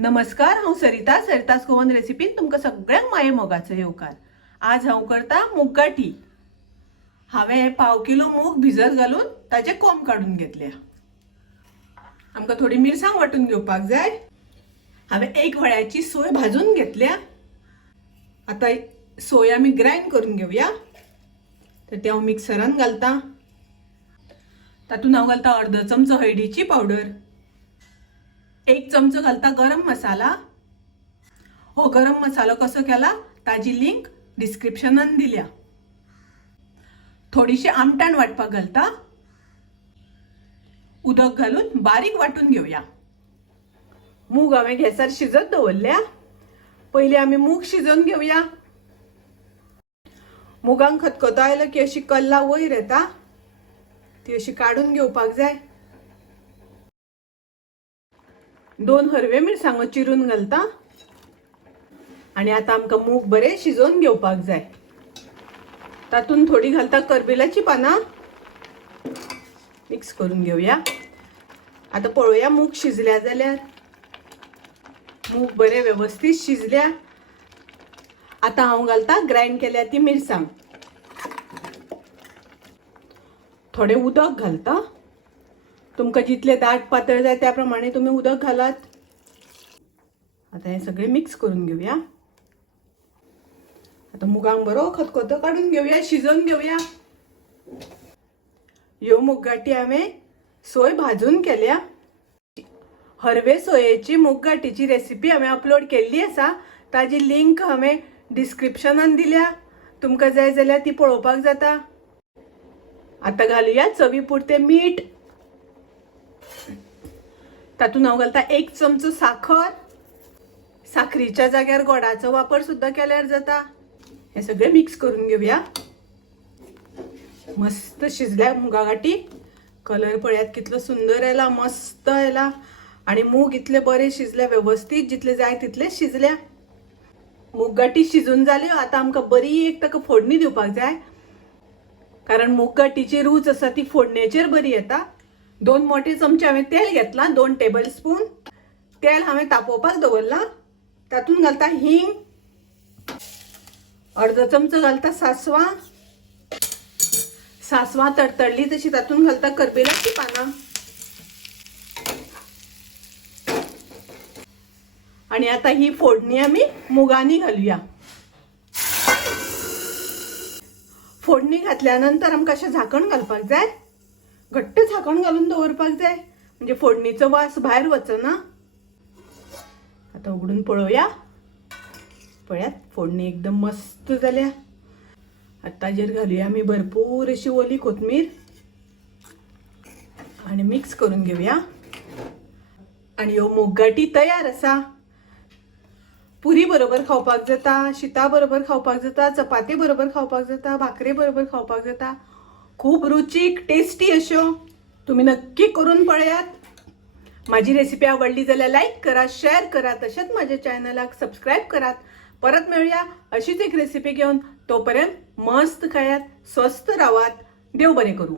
नमस्कार, हांव सरितास गोवन रेसिपीन तुमकां सगळ्यांक माये मोगाचो येवकार। आज हांव करता मुगगाठी। हांवें 1/2 किलो मूग भिजत घालून ताजे कोंब काढून घेतल्या। आमकां थोडी मिरसांग वाटून घेवपाक जाय। हांवें 1 वळ्याची सोय भाजून घेतल्या। आता सोय आमी ग्राइंड करून घेवया। तर ते हांव मिक्सरान घालता। तातूंत हांव घालता अर्दो चमचो हळदीची पावडर, 1 चमचो घालता गरम मसाला। हो गरम मसालो कसो केला ताजी लिंक डिस्क्रिप्शनान दिल्या। थोडीशी आमटाण वाटपाक घालता। उदक घालून बारीक वाटून घेवया। मूग हांवें गॅसार शिजत दवरल्या। पयलीं आमी मूग शिजोवन घेवया। मुगांक खतखतो आयलो की अशी कल्ला वयर येता, ती अशी काढून घेवपाक जाय। 2 हरवे मिरसांगो चिरून घालता। आणि आता आमकां मूग बरे शिजोवन घेवपाक जाय। तातूंत थोडी घालता करबिलाची पानां, मिक्स करून घेवया। आता पळोवया मूग शिजल्या जाल्यार। मूग बरे व्यवस्थित शिजल्या। आता हांव घालता ग्राइंड केल्या ती मिरसांग। थोडे उदक घालता। तुमकां जितले दाट पातळ जाय त्या प्रमाणे तुम्ही उदक घालात। आता हे सगळे मिक्स करून घेवया। आता मुगांक बरो खतखतो काढून घेवया, शिजोवन घेवया। ह्यो मुगगाठी हांवें सोय भाजून केल्या। हरवे सोयेची मुगगाठीची रेसिपी हांवें अपलोड केल्ली आसा। ताजी लिंक हांवें डिस्क्रिप्शनान दिल्या। तुमकां जाय जाल्यार ती पळोवपाक जाता। आता घालूया चवी पुरते मीठ। तातूंत हांव घालता 1 चमचो साखर। साखरीच्या जाग्यार गोडाचो वापर सुद्धा केल्यार जाता। हे सगळे मिक्स करून घेवया। मस्त शिजल्या मुगागाठी। कलर पळयात कितलो सुंदर आयला, मस्त आयला। आणि मूग इतले बरे शिजले, व्यवस्थित जितले जाय तितले शिजल्या। मुगगाठी शिजून जाल्यो। आता आमकां बरी एक ताका फोडणी दिवपाक जाय, कारण मुगगाठीची रूच आसा ती फोडणेचेर बरी येता। 2 मोठे चमचे हांवें तेल घेतला, 2 टेबल स्पून। तेल हांवें तापोवपाक दवरला। तातूंत घालता हिंग, अर्दो चमचो घालता सासवां। सासवां तडतडली तशी तातूंत घालता करबिलाची पानां। आणि आता ही फोडणी आमी मुगांनी घालूया। फोडणी घातल्यानंतर आमकां अशें झाकण घालपाक जाय। घट्ट झाकण घालून दवरपाक जाय, म्हणजे फोडणीचो वास भायर वचना। आता उगडून पळोवया। पळयात फोडणी एकदम मस्त जाल्या। आता ताजेर घालूया आमी भरपूर अशी ओली कोथमीर आणि मिक्स करून घेवया। आणि ह्यो मुगगाठी तयार आसा। पुरी बरोबर खावपाक जाता, शीता बरोबर खावपाक जाता, चपाती बरोबर खावपाक जाता, भाकरे बरोबर खावपाक जाता। खूप रुचीक टेस्टी अश्यो तुम्ही नक्की करून पळयात। माझी रेसिपी आवडली जाल्यार लाईक करा, शेअर करा, तसेच माझ्या चॅनलाक सबस्क्राइब करा। परत मिळूया अशीच एक रेसिपी घेऊन। तोपर्यंत मस्त खायात, स्वस्थ राहात। देव बरे करू।